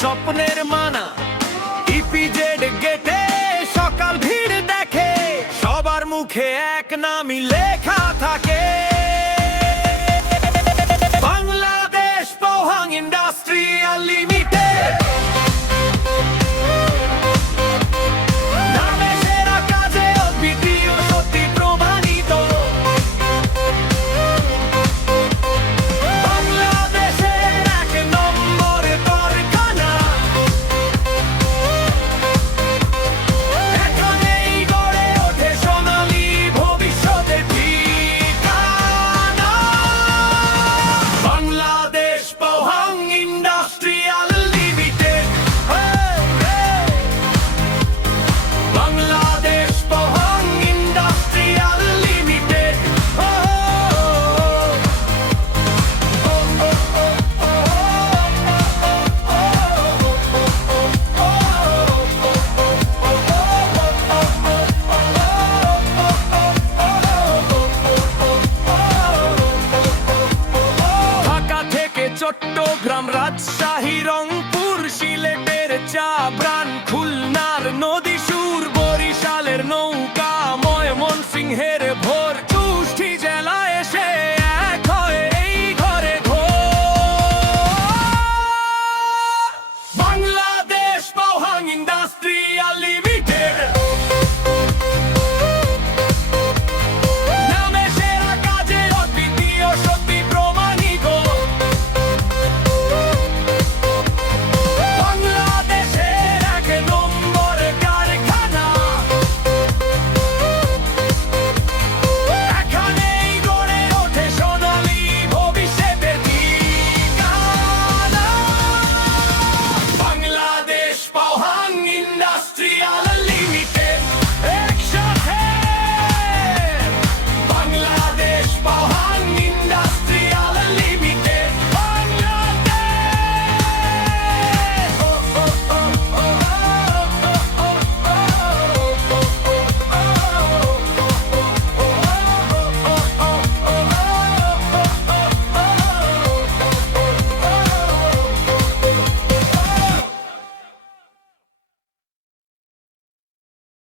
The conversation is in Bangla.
স্বপ্নের মানা ইপিজেড গেটে সকাল ভিড় দেখে, সবার মুখে এক নামই লেখা থাকে, বাংলাদেশ পোহাং ইন্ডাস্ট্রিয়াল লিমিটেড। নামে সেরা কাজে অদ্বিতীয় সত্যি প্রমাণিত, বাংলাদেশের এক নম্বর কারখানা, এখানেই গড়ে ওঠে সোনালী ভবিষ্যতের ঠিকানা, Bangladesh Pohang industrial limited. Bangladesh Pohang industrial limited. Dhaka থেকে চট্টগ্রাম, রাজশাহী, রংপুর, সিলেটের চা ব্রান, খুলনার নদী সুর, বরিশালের নৌকা, ময়মনসিংহের ভোর, কুষ্টি জেলা এসে এক হয়ে এই ঘরে ঘোর। Bangladesh Pohang industrial limited.